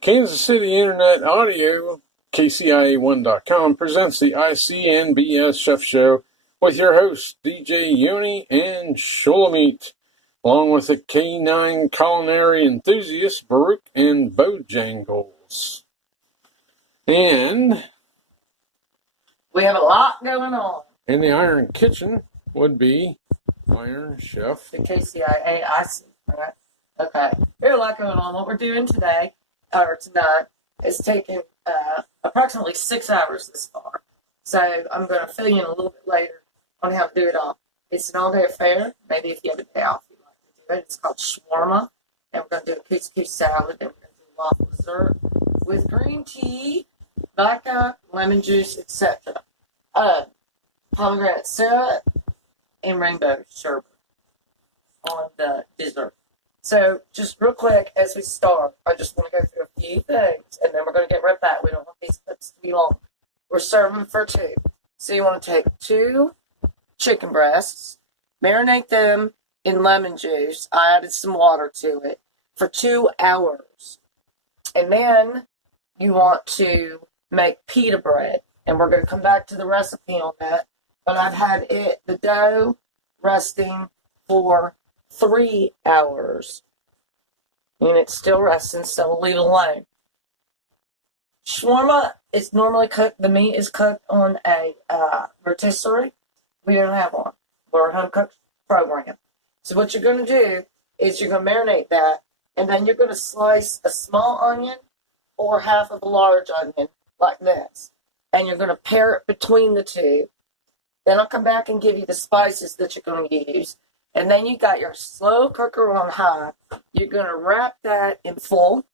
Kansas City Internet Audio, KCIA1.com, presents the ICNBS Chef Show with your hosts, DJ Yoni and Shulamit, along with the K9 culinary enthusiasts, Baruch and Bojangles. And we have a lot going on. In the Iron Kitchen would be Iron Chef. The KCIA, I see, right? Okay. We have a lot going on. What we're doing today, or tonight, is taking approximately 6 hours this far. So I'm going to fill you in a little bit later on how to do it all. It's an all-day affair. Maybe if you have a day off, you'd like to do it. It's called Shawarma. And we're going to do a Couscous Salad. And we're going to do Waffle Desert with green tea, vodka, lemon juice, etc. Pomegranate syrup and rainbow sherbet on the dessert. So, just real quick, as we start, I just want to go through a few things, and then we're going to get right back. We don't want these clips to be long. We're serving for two. So, you want to take 2 chicken breasts, marinate them in lemon juice. I added some water to it for 2 hours. And then you want to make pita bread, and we're going to come back to the recipe on that. But I've had the dough resting for 3 hours. And it's still resting, so we'll leave it alone. Shawarma is normally cooked, the meat is cooked on a rotisserie. We don't have one. We're a home cooked program. So what you're going to do is you're going to marinate that, and then you're going to slice a small onion or half of a large onion like this. And you're going to pair it between the two. Then I'll come back and give you the spices that you're going to use. And then you got your slow cooker on high. You're going to wrap that in full.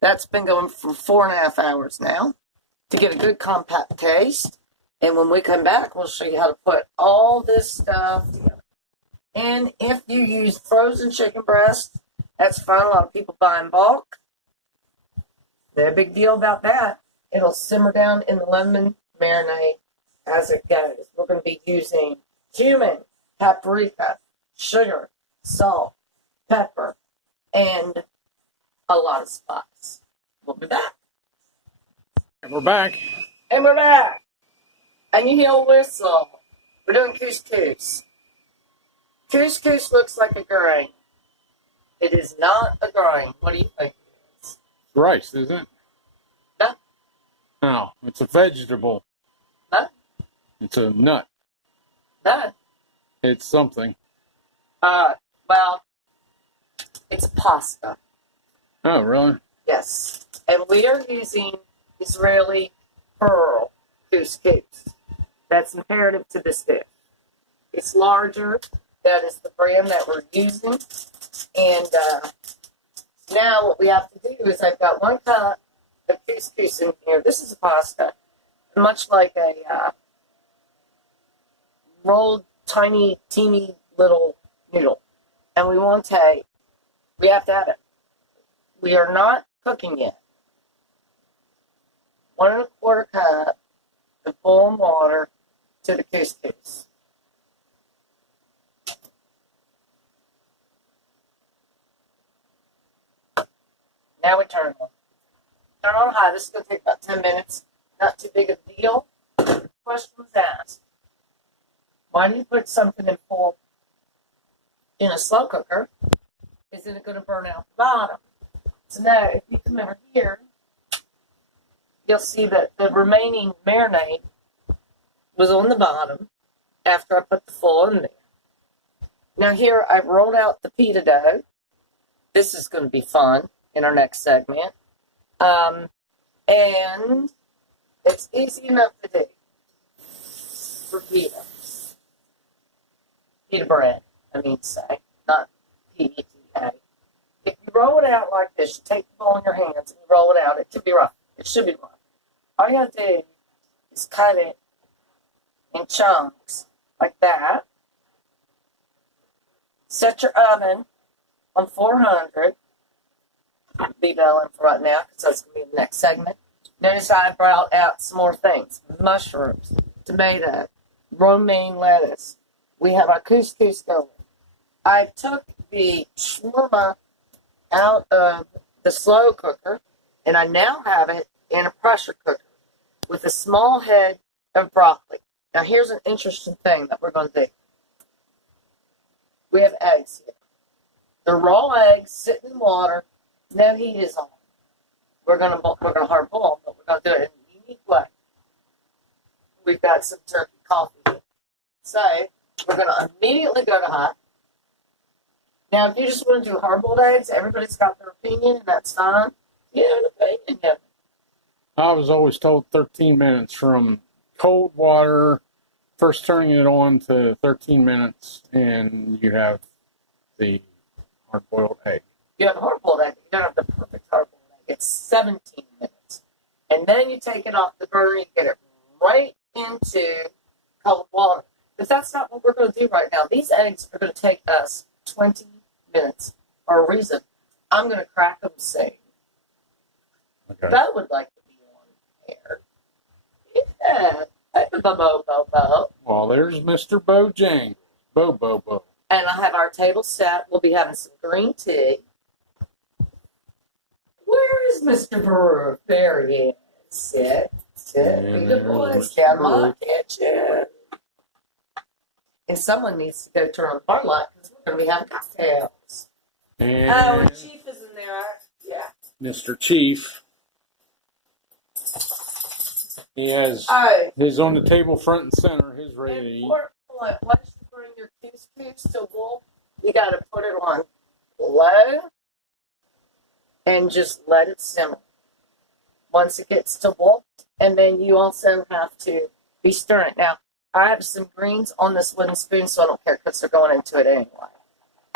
That's been going for 4.5 hours now to get a good compact taste. And when we come back, we'll show you how to put all this stuff together. And if you use frozen chicken breast, that's fine. A lot of people buy in bulk. No big deal about that. It'll simmer down in the lemon marinade as it goes. We're going to be using cumin, paprika, sugar, salt, pepper, and a lot of spice. We'll be back. And we're back. And we're back. And you hear a whistle. We're doing couscous. Couscous looks like a grain. It is not a grain. What do you think it is? Rice, isn't it? No. No, it's a vegetable. No. It's a nut. No. It's something. Well, it's pasta. Oh, really? Yes. And we are using Israeli pearl couscous. That's imperative to this dish. It's larger. That is the brand that we're using. And now what we have to do is I've got 1 cup of couscous in here. This is a pasta, much like a rolled, tiny, teeny little noodle. And we have to have it. We are not cooking yet. 1 1/4 cup of boiling water to the couscous. Now we turn it on. Turn on high. This is going to take about 10 minutes. Not too big a deal. Question was asked. Why do you put something in a slow cooker? Isn't it going to burn out the bottom? So now, if you come over here, you'll see that the remaining marinade was on the bottom after I put the full in there. Now here, I've rolled out the pita dough. This is going to be fun in our next segment. And it's easy enough to do for pita. Pita bread, I mean to say, not P-E-T-A. If you roll it out like this, you take the bowl in your hands and you roll it out. It could be rough. It should be rough. All you have to do is cut it in chunks like that. Set your oven on 400. Leave that on for right now because that's going to be the next segment. Notice I brought out some more things. Mushrooms, tomato, romaine lettuce. We have our couscous going. I took the shawarma out of the slow cooker, and I now have it in a pressure cooker with a small head of broccoli. Now, here's an interesting thing that we're going to do. We have eggs here. They're raw eggs sitting in water. No heat is on. We're gonna hard boil them, but we're gonna do it in a unique way. We've got some turkey coffee here. So we're gonna immediately go to hot. Now, if you just want to do hard-boiled eggs, everybody's got their opinion, and that's fine. You have an opinion, yeah. I was always told 13 minutes from cold water, first turning it on to 13 minutes, and you have the hard-boiled egg. You have a hard-boiled egg. You don't have the perfect hard-boiled egg. It's 17 minutes. And then you take it off the burner, you get it right into cold water. But that's not what we're going to do right now. These eggs are going to take us 20 minutes for a reason. I'm going to crack them soon. Okay. Bo would like to be on air. Yeah. Hey, Bo. Well, there's Mr. Bojangles. Bo. And I have our table set. We'll be having some green tea. Where is Mr. Brewer? There he is. Sit. Be the boys down my kitchen. And someone needs to go turn on the bar light because we're going to be having cocktails. And Chief is in there. Yeah. Mr. Chief. He has his on the table front and center, his ready to eat. Once you bring your couscous to boil, you got to put it on low and just let it simmer. Once it gets to boil, and then you also have to be stirring it. Now, I have some greens on this wooden spoon, so I don't care because they're going into it anyway.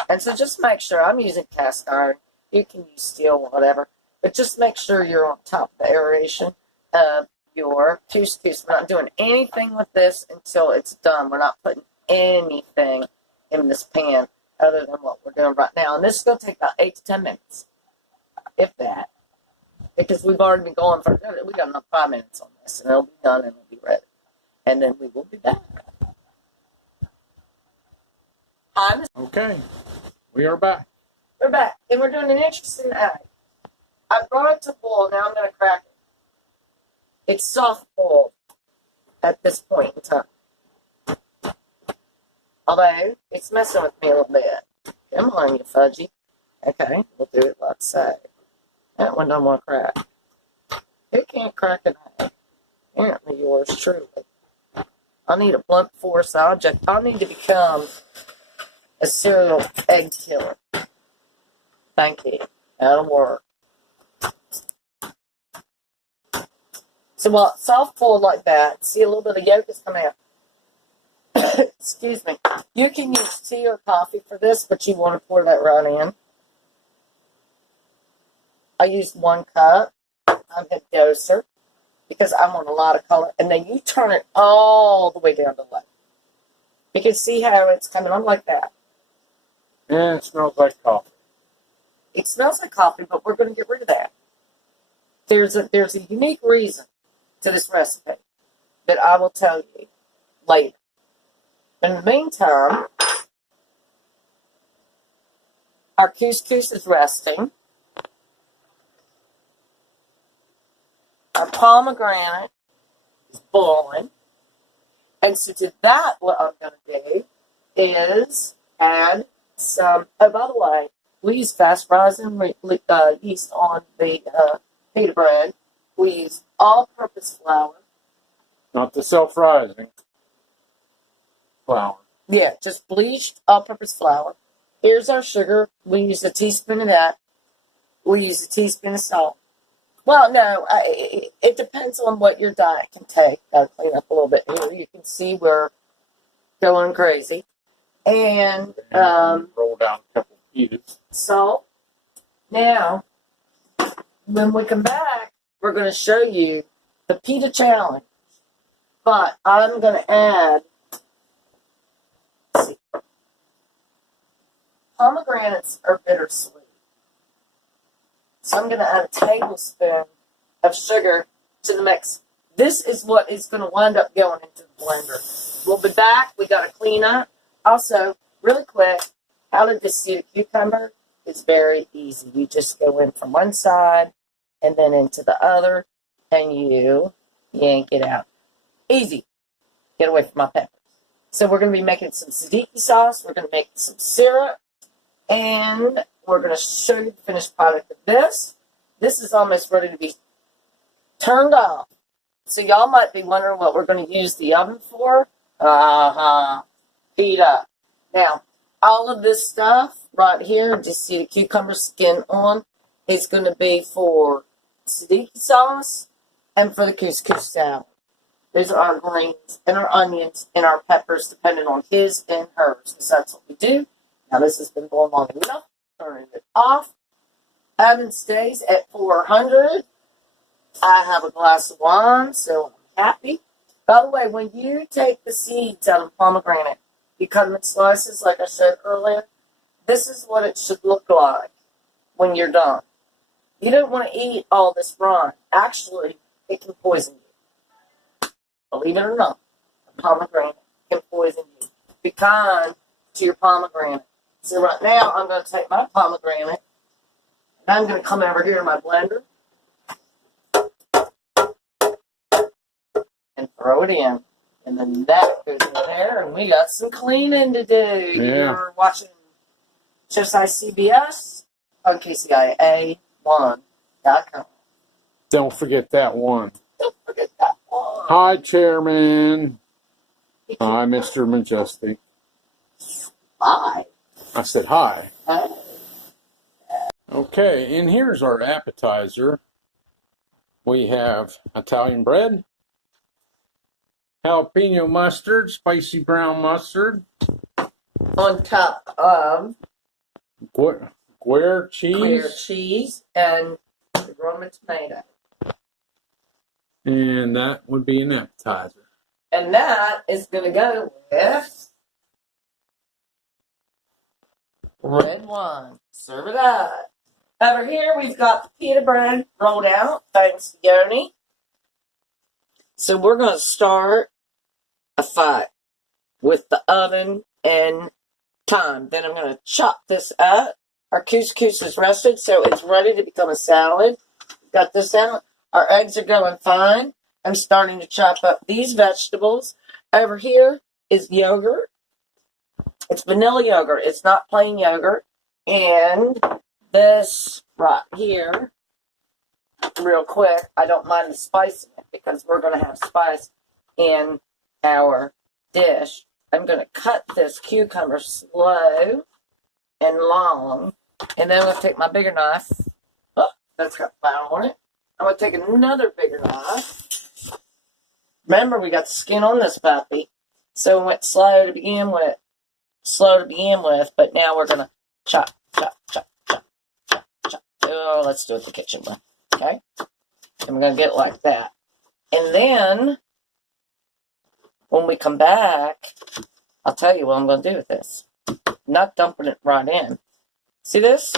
And so just make sure, I'm using cast iron. You can use steel, whatever. But just make sure you're on top of the aeration of your couscous. We're not doing anything with this until it's done. We're not putting anything in this pan other than what we're doing right now. And this is going to take about 8 to 10 minutes, if that. Because we've already been going for, we got enough 5 minutes on this, and it'll be done and it'll be ready. And then we will be back. Okay, we are back. We're back, and we're doing an interesting egg. I brought it to boil, now I'm going to crack it. It's soft boiled at this point in time. Although, it's messing with me a little bit. Come on, you fudgy. Okay, we'll do it like so. That one don't want to crack. Who can't crack an egg? Apparently yours truly. I need a blunt force object. I need to become a serial egg killer. Thank you. That'll work. So while it's soft boiled like that, see a little bit of yolk is coming out. Excuse me. You can use tea or coffee for this, but you want to pour that right in. I used 1 cup. I'm a doser because I want a lot of color. And then you turn it all the way down to low. You can see how it's coming on like that. And it smells like coffee. It smells like coffee, but we're going to get rid of that. There's a unique reason to this recipe that I will tell you later. In the meantime, our couscous is resting. Our pomegranate is boiling. And so to that, what I'm going to do is add some, oh, by the way, we use fast rising yeast on the pita bread. We use all-purpose flour. Not the self-rising flour. Yeah, just bleached all-purpose flour. Here's our sugar. We use a teaspoon of that. We use a teaspoon of salt. Well, no, it depends on what your diet can take. Got to clean up a little bit here. You can see we're going crazy. And roll down a couple of pitas. salt. Now, when we come back, we're going to show you the pita challenge. But I'm going to add, let's see, pomegranates are bittersweet. So I'm going to add a tablespoon of sugar to the mix. This is what is going to wind up going into the blender. We'll be back. We got to clean up. Also, really quick, how to just see a cucumber is very easy. You just go in from one side and then into the other, and you yank it out. Easy. Get away from my peppers. So we're going to be making some tzatziki sauce. We're going to make some syrup. And we're going to show you the finished product of this. This is almost ready to be turned off. So y'all might be wondering what we're going to use the oven for. Pita. Now, all of this stuff right here, just see the cucumber skin on, is going to be for tzatziki sauce and for the couscous salad. Those are our greens and our onions and our peppers, depending on his and hers, because that's what we do. Now, this has been boiled long enough. Turning it off. Oven stays at 400. I have a glass of wine, so I'm happy. By the way, when you take the seeds out of pomegranate, you cut them in slices, like I said earlier. This is what it should look like when you're done. You don't want to eat all this rind. Actually, it can poison you. Believe it or not, a pomegranate can poison you. Be kind to your pomegranate. So right now, I'm going to take my pomegranate, and I'm going to come over here to my blender and throw it in. And then that goes in there, and we got some cleaning to do. Yeah. You're watching Showside CBS on KCIA1.com. Don't forget that one. Don't forget that one. Hi, Chairman. Hi, Mr. Majestic. Bye. I said hi. Hi. Okay, and here's our appetizer. We have Italian bread, jalapeno mustard, spicy brown mustard, On top of Gruyere cheese, clear cheese and Roman tomato. and that would be an appetizer. And that is going to go with red wine. Serve it up. Over here, we've got the pita bread rolled out, thanks to Yoni. So we're going to start a fight with the oven and time. Then I'm going to chop this up. Our couscous is rested, so it's ready to become a salad. Got this out. Our eggs are going fine. I'm starting to chop up these vegetables. Over here is yogurt. It's vanilla yogurt. It's not plain yogurt. And this right here, real quick, I don't mind the spicing it because we're going to have spice in our dish. I'm going to cut this cucumber slow and long. And then I'm going to take my bigger knife. Oh, that's got flour on it. I'm going to take another bigger knife. Remember, we got the skin on this puppy. So we went slow to begin with. But now we're going to chop. Oh, let's do it the kitchen way. Okay? And we're going to get it like that. And then, when we come back, I'll tell you what I'm going to do with this. Not dumping it right in. See this?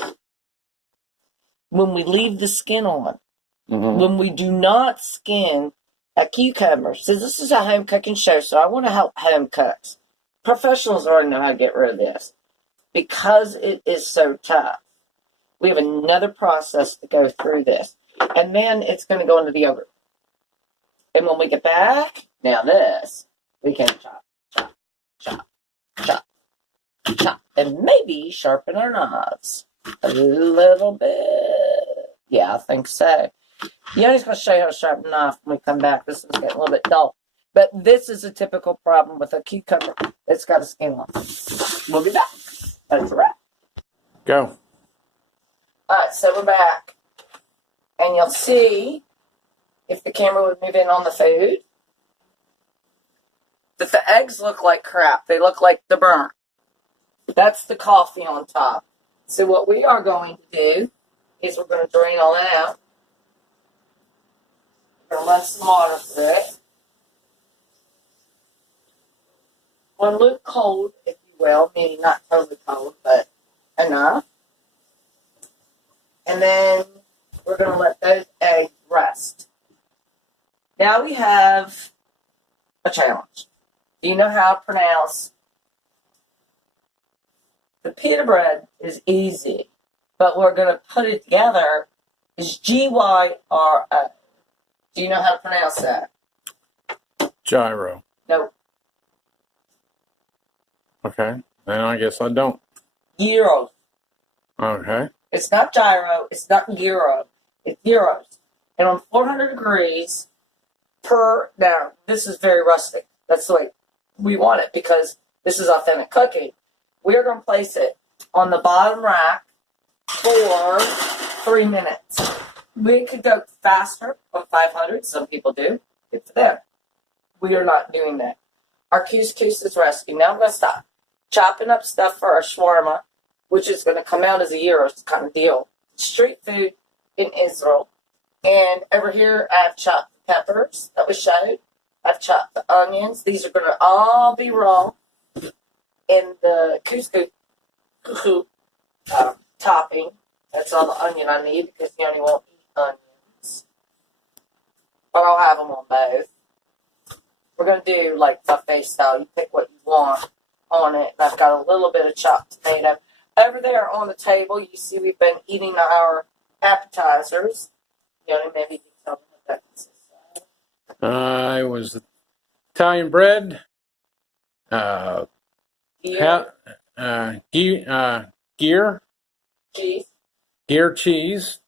When we leave the skin on, when we do not skin a cucumber. So this is a home cooking show, so I want to help home cooks. Professionals already know how to get rid of this. Because it is so tough, we have another process to go through this. And then it's going to go into the yogurt. And when we get back, now this, we can chop, and maybe sharpen our knives a little bit. Yeah, I think so. Yoni's going to show you how to sharpen a knife when we come back. This one's getting a little bit dull. But this is a typical problem with a cucumber. It's got a skin on. We'll be back. That's a wrap. Go. Alright, so we're back. And you'll see, if the camera would move in on the food, that the eggs look like crap. They look like the burnt. That's the coffee on top. So what we are going to do is we're going to drain all that out. We're going to run some water through it. One loop cold, if you will, meaning not totally cold, but enough. And then we're going to let those eggs rest. Now we have a challenge. Do you know how to pronounce? The pita bread is easy. but we're going to put it together, is Gyro. Do you know how to pronounce that? Gyro. No. Okay. Then I guess I don't. Gyros. Okay. It's not gyro. It's not gyro. It's gyros. And on 400 degrees now, this is very rustic. That's the way we want it because this is authentic cooking. We are going to place it on the bottom rack for 3 minutes. We could go faster on 500. Some people do. Good for them. We are not doing that. Our couscous is resting. Now I'm going to stop chopping up stuff for our shawarma, which is going to come out as a gyros kind of deal. Street food in Israel. And over here, I've chopped the peppers that we showed. I've chopped the onions. These are going to all be raw in the couscous topping. That's all the onion I need because you only won't eat onions. But I'll have them on both. We're going to do like buffet style. You pick what you want on it. And I've got a little bit of chopped tomato. Over there on the table, you see we've been eating our appetizers. You know, maybe you can tell me what that consists of. It was Italian bread, gear cheese,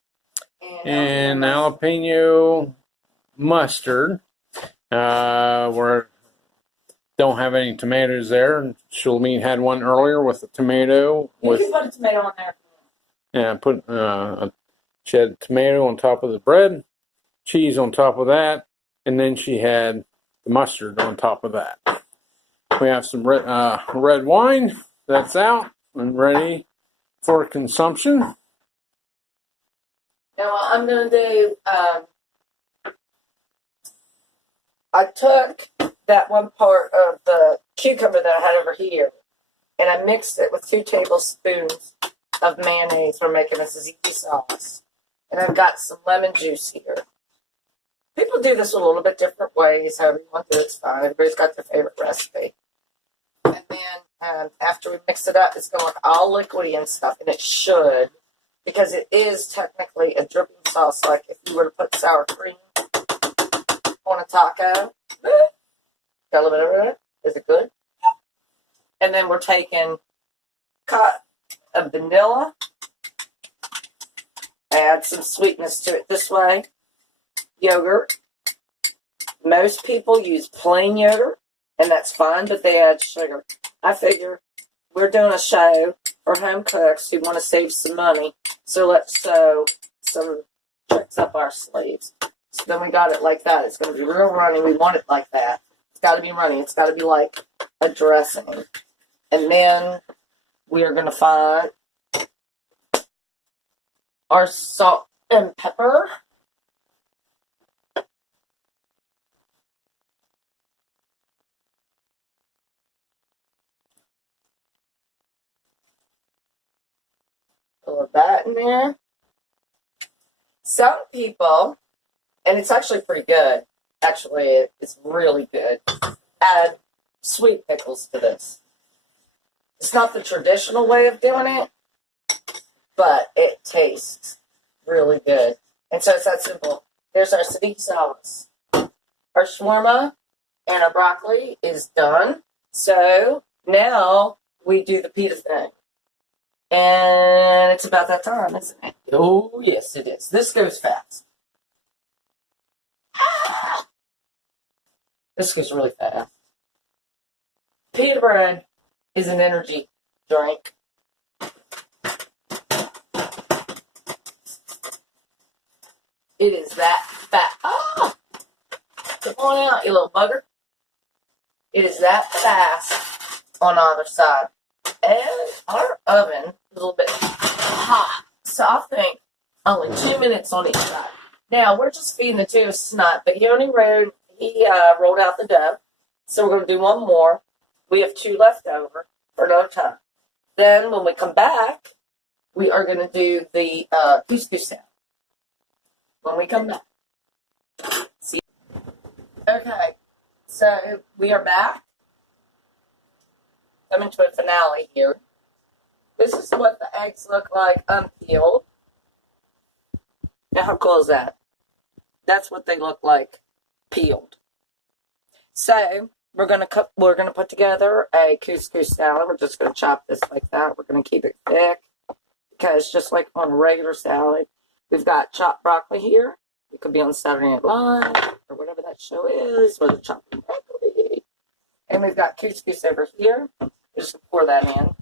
and jalapeno mustard. We don't have any tomatoes there. Shulamit had one earlier with a tomato. You can put a tomato on there. Yeah, she had tomato on top of the bread, cheese on top of that, and then she had the mustard on top of that. We have some red wine that's out and ready for consumption. Now what I'm going to do, I took that one part of the cucumber that I had over here, and I mixed it with 2 tablespoons of mayonnaise for making a tzatziki sauce. And I've got some lemon juice here. People do this a little bit different ways. However you want to do it, it's fine. Everybody's got their favorite recipe. And then after we mix it up, it's going to look all liquidy and stuff, and it should, because it is technically a dripping sauce, like if you were to put sour cream on a taco. Got a little bit of it. Is it good? And then we're taking cut of vanilla. Add some sweetness to it this way. Yogurt. Most people use plain yogurt, and that's fine, but they add sugar. I figure we're doing a show for home cooks who want to save some money, so let's sew some tricks up our sleeves. So then we got it like that. It's going to be real runny. We want it like that. It's got to be runny. It's got to be like a dressing. And then we are going to find our salt and pepper. Put that in there. Some people, and it's actually pretty good. Actually, it's really good. Add sweet pickles to this. It's not the traditional way of doing it, but it tastes really good. And so it's that simple. There's our tzatziki sauce. Our shawarma and our broccoli is done. So now we do the pita thing. And it's about that time, isn't it? Oh, yes, it is. This goes fast. This goes really fast. Pita bread is an energy drink. It is that fast. Oh! Come on out, you little bugger. It is that fast on either side. And our oven is a little bit hot. So I think only 2 minutes on each side. Now, we're just feeding the two of us tonight, but he rolled out the dough. So we're going to do one more. We have 2 left over for another time. Then when we come back, we are going to do the couscous salad. When we come back. See? Okay, so we are back. Coming to a finale here. This is what the eggs look like unpeeled. Now, how cool is that? That's what they look like peeled. So we're gonna put together a couscous salad. We're just gonna chop this like that. We're gonna keep it thick because just like on a regular salad, we've got chopped broccoli here. It could be on Saturday Night Live or whatever that show is, where they're chopping broccoli. And we've got couscous over here. Just pour that in.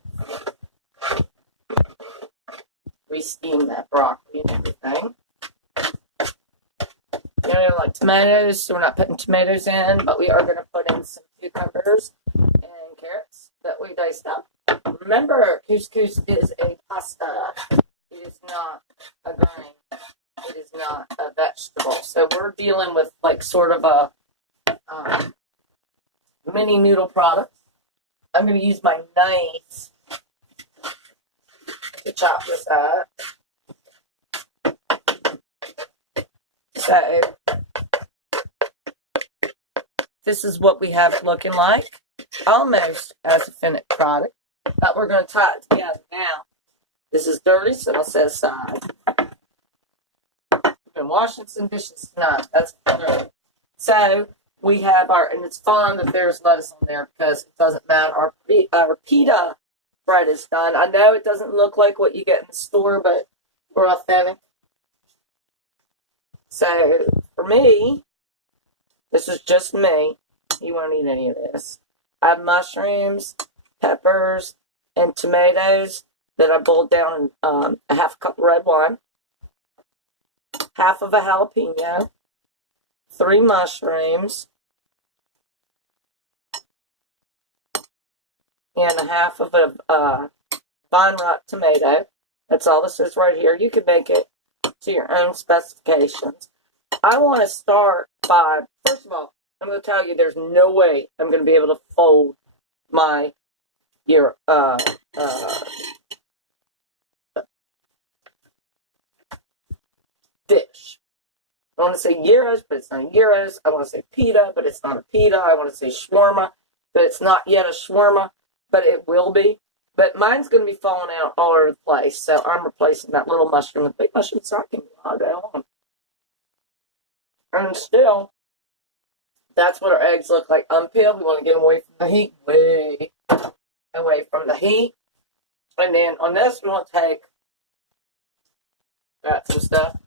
Re-steam that broccoli and everything. You know, like tomatoes, so we're not putting tomatoes in, but we are going to put in some cucumbers and carrots that we diced up. Remember, couscous is a pasta. It is not a grain. It is not a vegetable. So we're dealing with like sort of a mini noodle product. I'm going to use my knife to chop this up. So this is what we have it looking like, almost as a finished product, but we're going to tie it together now. This is dirty, so I'll set aside. We've been washing some dishes tonight. That's dirty. So we have and it's fun that there's lettuce on there because it doesn't matter. Our pita bread is done. I know it doesn't look like what you get in the store, but we're authentic. So for me, this is just me. You won't eat any of this. I have mushrooms, peppers, and tomatoes that I boiled down in a half a cup of red wine, half of a jalapeno, 3 mushrooms, and a half of a vine rot tomato. That's all this is right here. You can make it to your own specifications. I want to start by, first of all, I'm going to tell you there's no way I'm going to be able to fold my dish. I want to say gyros, but it's not gyros. I want to say pita, but it's not a pita. I want to say shawarma, but it's not yet a shawarma, but it will be. But mine's going to be falling out all over the place, so I'm replacing that little mushroom with big mushroom, so I can all day long. And still, that's what our eggs look like unpeeled. We want to get them away from the heat, way away from the heat. And then on this, we want to take some stuff.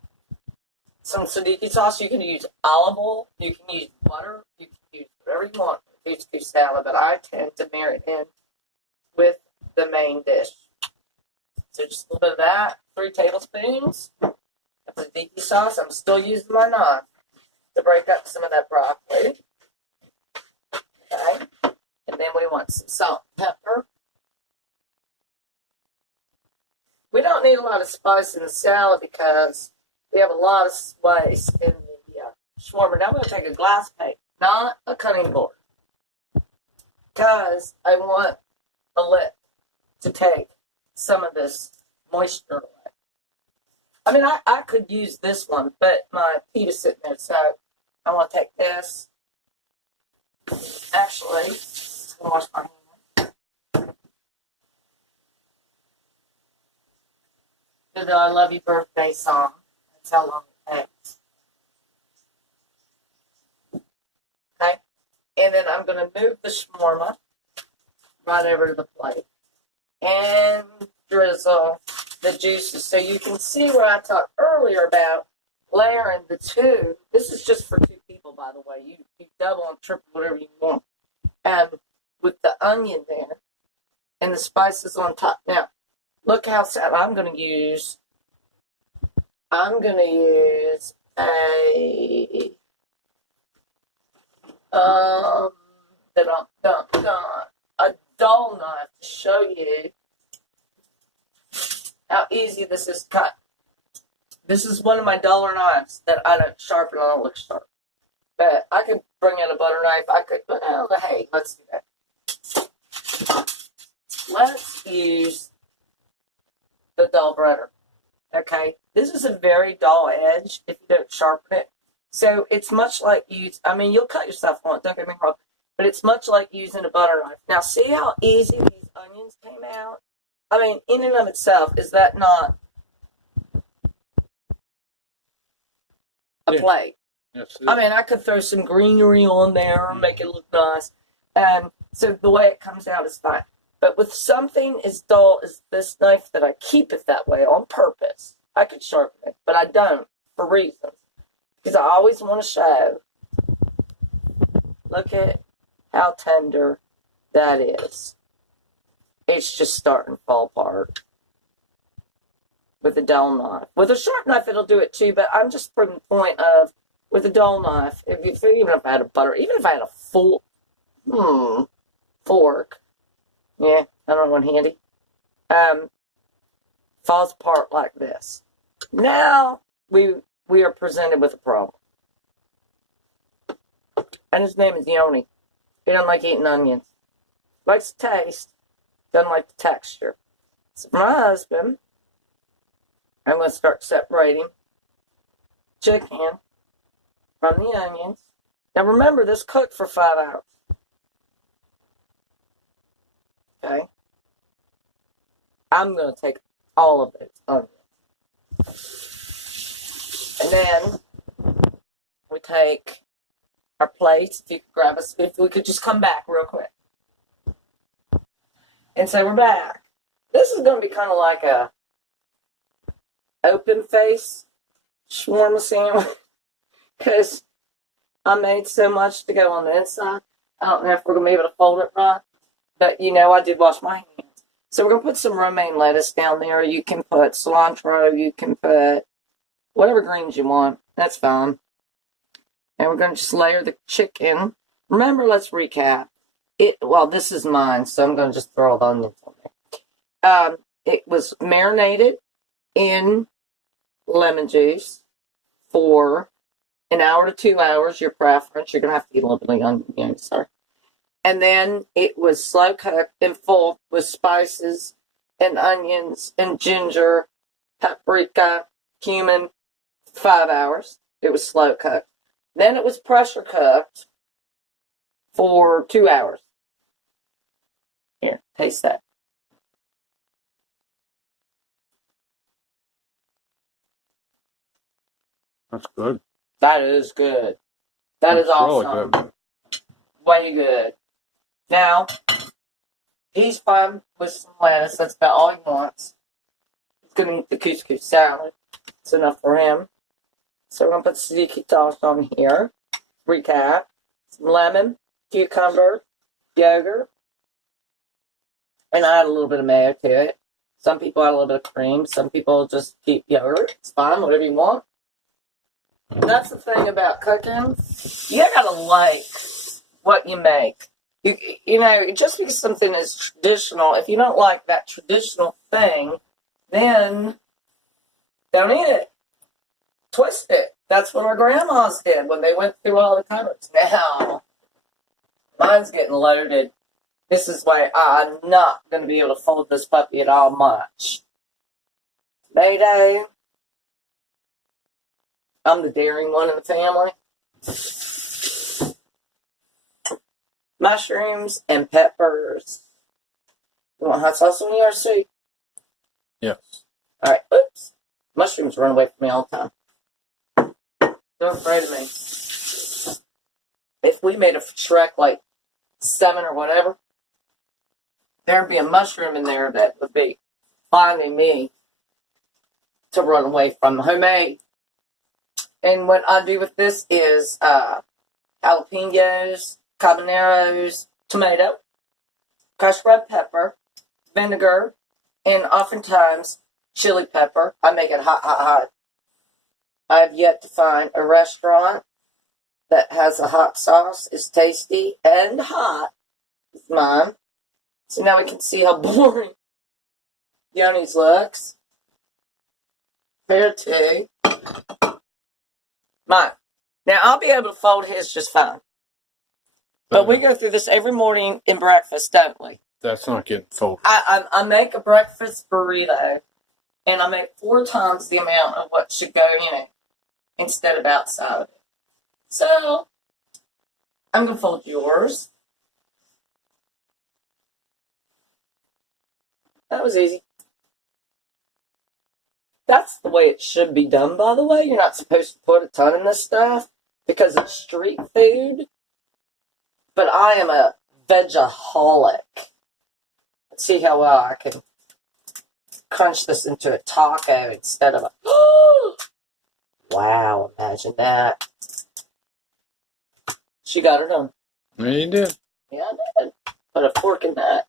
Some tzatziki sauce. You can use olive oil. You can use butter. You can use whatever you want for couscous salad, but I tend to marry it in with the main dish. So just a little bit of that. 3 tablespoons of tzatziki sauce. I'm still using my knife to break up some of that broccoli. Okay. And then we want some salt and pepper. We don't need a lot of spice in the salad because we have a lot of spice in the shawarma. Now I'm going to take a glass plate, not a cutting board, because I want a lid to take some of this moisture away. I mean, I could use this one, but my pita's sitting there, so I want to take this. Actually, I'm going to wash my hands. Do the I Love You birthday song. That's how long it takes. Okay? And then I'm going to move the shawarma right over to the plate and drizzle the juices. So you can see what I talked earlier about layering the 2. This is just for 2 people, by the way. You double and triple whatever you want. And with the onion there and the spices on top. Now, look how sad. I'm going to use a dull knife to show you how easy this is cut. This is one of my duller knives that I don't sharpen. I don't look sharp. But I could bring out a butter knife. I could, well, hey, let's do that. Let's use the dull breader. Okay, this is a very dull edge if you don't sharpen it. So it's much like you'll cut yourself on it, don't get me wrong, but it's much like using a butter knife. Now see how easy these onions came out? I mean, in and of itself, is that not a plate? Yes, I mean, I could throw some greenery on there, make it look nice. And so the way it comes out is fine. But with something as dull as this knife that I keep it that way on purpose, I could sharpen it, but I don't for reasons. Because I always want to show, look at how tender that is. It's just starting to fall apart with a dull knife. With a sharp knife, it'll do it too, but I'm just proving the point of, with a dull knife, even if I had a butter, even if I had a full fork, yeah, I don't know one handy, falls apart like this. Now we are presented with a problem. And his name is Yoni. He doesn't like eating onions. Likes the taste, doesn't like the texture. So for my husband, I'm going to start separating chicken from the onions. Now remember, this cooked for 5 hours. Okay? I'm going to take all of those onions. And then we take our plates. If you could grab us, if we could just come back real quick. And so we're back. This is going to be kind of like a open face shawarma sandwich because I made so much to go on the inside. I don't know if we're going to be able to fold it right, but I did wash my hands. So we're going to put some romaine lettuce down there. You can put cilantro. You can put whatever greens you want. That's fine. And we're going to just layer the chicken. Remember, let's recap. Well, this is mine, so I'm going to just throw all the onions on there. It was marinated in lemon juice for an hour to 2 hours, your preference. You're going to have to eat a little bit of onion, sorry. And then it was slow cooked and full with spices and onions and ginger, paprika, cumin, 5 hours. It was slow cooked. Then it was pressure cooked for 2 hours. Here, taste that. That's good. That is good. That's awesome. Really good. Way good. Now, he's fine with some lettuce. That's about all he wants. He's going to eat the couscous salad. It's enough for him. So we're going to put tzatziki sauce on here. Recap. Some lemon, cucumber, yogurt. And I add a little bit of mayo to it. Some people add a little bit of cream. Some people just keep yogurt. It's fine, whatever you want. And that's the thing about cooking. You gotta like what you make. Just because something is traditional, if you don't like that traditional thing, then don't eat it. Twist it. That's what our grandmas did when they went through all the cupboards. Now, mine's getting loaded. This is why I'm not going to be able to fold this puppy at all much. Tomato. I'm the daring one in the family. Mushrooms and peppers. You want hot sauce on your soup? Yes. All right. Oops. Mushrooms run away from me all the time. They're afraid of me. If we made a Shrek like 7 or whatever, there'd be a mushroom in there that would be finding me to run away from. Homemade. And what I do with this is jalapenos, habaneros, tomato, crushed red pepper, vinegar, and oftentimes chili pepper. I make it hot, hot, hot. I have yet to find a restaurant that has a hot sauce, is tasty and hot. It's mine. So now we can see how boring Yoni's looks. Compared to mine. Now, I'll be able to fold his just fine. But we go through this every morning in breakfast, don't we? That's not getting folded. I make a breakfast burrito, and I make 4 times the amount of what should go in it instead of outside of it. So, I'm going to fold yours. That was easy. That's the way it should be done, by the way. You're not supposed to put a ton in this stuff because it's street food. But I am a vegaholic. Let's see how well I can crunch this into a taco instead of a... Wow, imagine that. She got it on. Yeah, you did. Yeah, I did. Put a fork in that.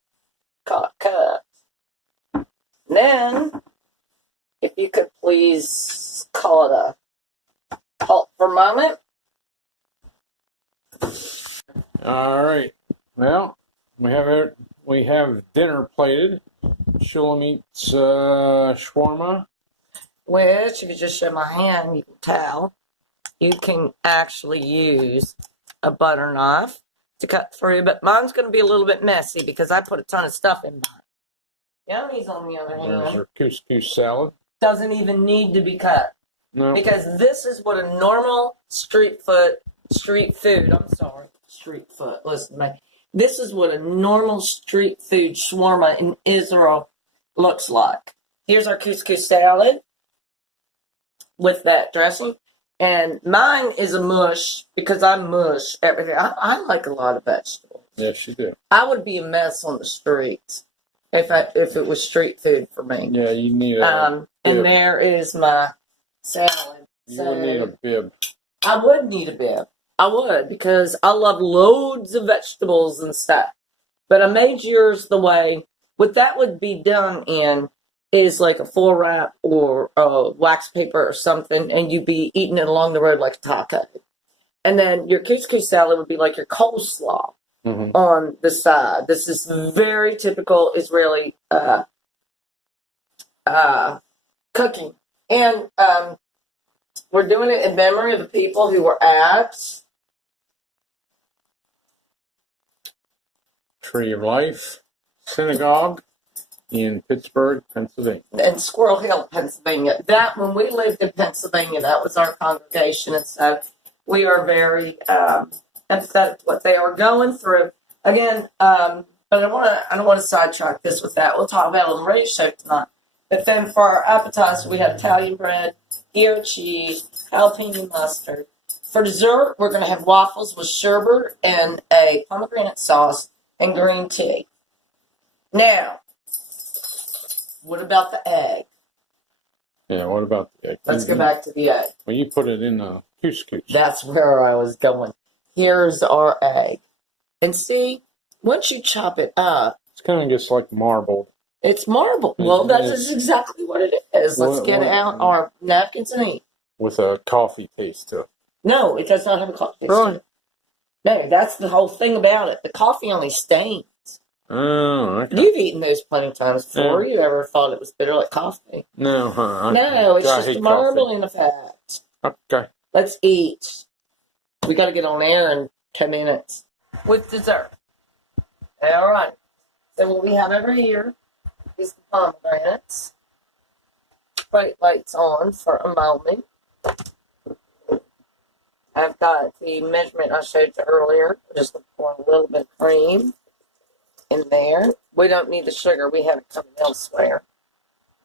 Cut. Then, if you could please call it a halt for a moment. All right. Well, we have dinner plated. Shulamit's shawarma. Which, if you just show my hand, you can tell. You can actually use a butter knife to cut through, but mine's going to be a little bit messy because I put a ton of stuff in mine. Yummies, on the other There's hand, our couscous salad. doesn't even need to be cut. No. Because this is what a normal street food, listen to me. This is what a normal street food shawarma in Israel looks like. Here's our couscous salad with that dressing. And mine is a mush because I mush everything. I like a lot of vegetables. Yes, you do. I would be a mess on the streets if it was street food for me. Yeah, you need a and there is my salad. You would need a bib. I would need a bib. I would, because I love loads of vegetables and stuff. But I made yours the way, what that would be done in is like a foil wrap or wax paper or something, and you'd be eating it along the road like a taco. And then your couscous salad would be like your coleslaw on the side. This is very typical Israeli cooking. And we're doing it in memory of the people who were at Tree of Life Synagogue in Pittsburgh, Pennsylvania. In Squirrel Hill, Pennsylvania. That, when we lived in Pennsylvania, that was our congregation, and so we are very empathetic to what they are going through. Again, but I don't want to sidetrack this with that. We'll talk about it on the radio show tonight. But then for our appetizer, we have Italian bread, Gouda cheese, jalapeno mustard. For dessert, we're going to have waffles with sherbet and a pomegranate sauce and green tea. Now, what about the egg? Yeah, what about the egg? Let's go back to the egg. Well, you put it in the couscous. That's where I was going. Here's our egg. And see, once you chop it up, It's kind of just like marbled. it's marble. Well, that is exactly what it is. Let's get out our napkins and eat. With a coffee taste to it. No, it does not have a coffee taste. Really? No, that's the whole thing about it. The coffee only stains. Oh, okay. You've eaten those plenty of times before. Yeah. You ever thought it was bitter like coffee? No, huh? No, it's just hate a marbling effect. Okay. Let's eat. We got to get on air in 10 minutes. With dessert. All right. So what we have over here is the pomegranates. Bright lights on for a moment. I've got the measurement I showed you earlier. Just pour a little bit of cream in there. We don't need the sugar. We have it coming elsewhere.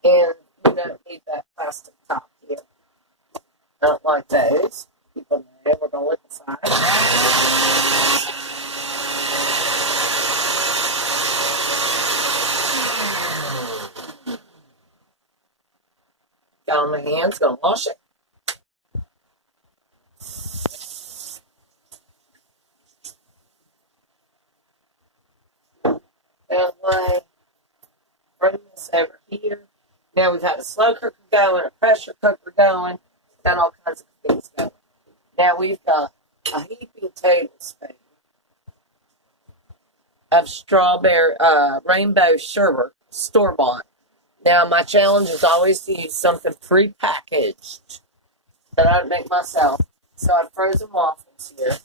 And we don't need that plastic top here. I don't like those. Keep them there. We're going to liquefy. Got on my hands. Going to wash it. That way, bring this over here. Now we've had a slow cooker going, a pressure cooker going, and all kinds of things going. Now we've got a heaping tablespoon of strawberry, rainbow sherbet, store-bought. Now my challenge is always to use something pre-packaged that I don't make myself. So I've frozen waffles here.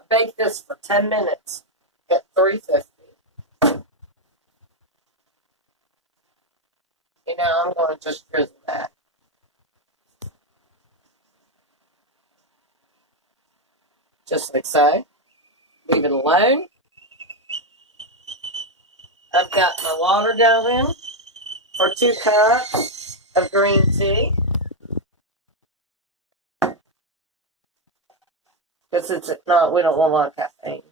I baked this for 10 minutes at 350. You know, I'm going to just drizzle that. Just like so. Leave it alone. I've got my water going for 2 cups of green tea. Because it's not, we don't want a lot of caffeine.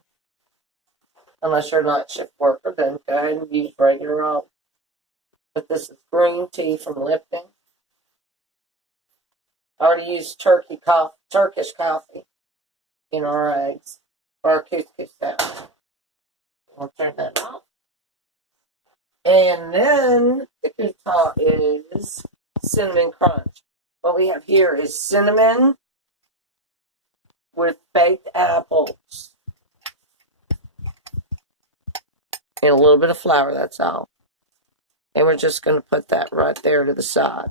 Unless you're a night shift worker, then go ahead and use regular oat. But this is green tea from Lipton. I already used Turkish coffee in our eggs for our couscous salad. I'll turn that off. And then the good part is cinnamon crunch. What we have here is cinnamon with baked apples. And a little bit of flour, that's all. And we're just going to put that right there to the side.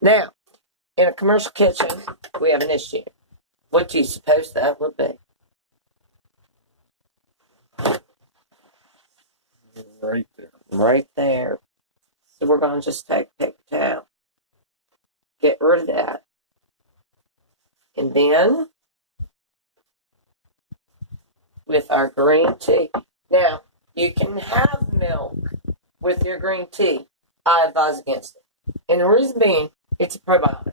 Now, in a commercial kitchen, we have an issue. What do you suppose that would be? Right there. Right there. So we're going to just take a paper towel. Get rid of that. And then, with our green tea. Now, you can have milk with your green tea. I advise against it. And the reason being, it's a probiotic.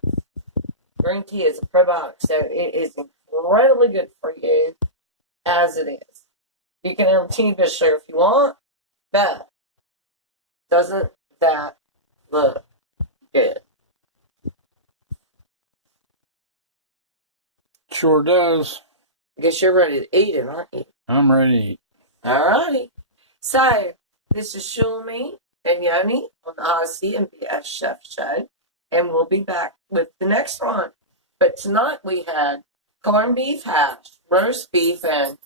Green tea is a probiotic, so it is incredibly good for you as it is. You can have a teeny bit of sugar if you want, but doesn't that look good? Sure does. I guess you're ready to eat it, aren't you? I'm ready to eat. All righty. So, this is Shulmi and Yoni on the Odyssey and BS Chef Show. And we'll be back with the next one. But tonight we had corned beef hash, roast beef, and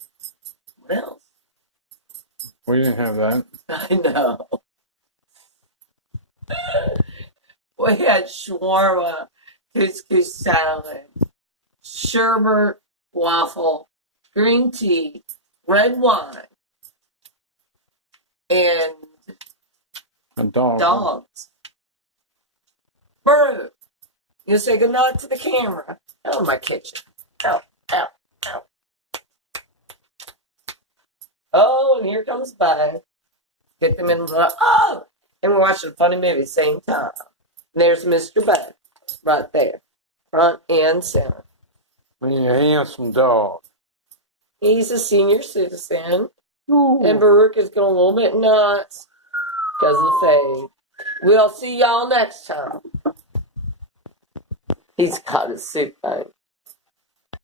what else? We didn't have that. I know. We had shawarma, couscous salad, sherbet, waffle, green tea, red wine, and A dog. dogs. Bro, you say goodnight to the camera. Out of my kitchen. Out, out, out. Oh, and here comes Bud. Get them in the... Oh! And we're watching a funny movie at the same time. And there's Mr. Bud. Right there. Front and center. Me a handsome dog. He's a senior citizen. Ooh. And Baruch is going a little bit nuts because of the fade. We'll see y'all next time. He's got his suit on.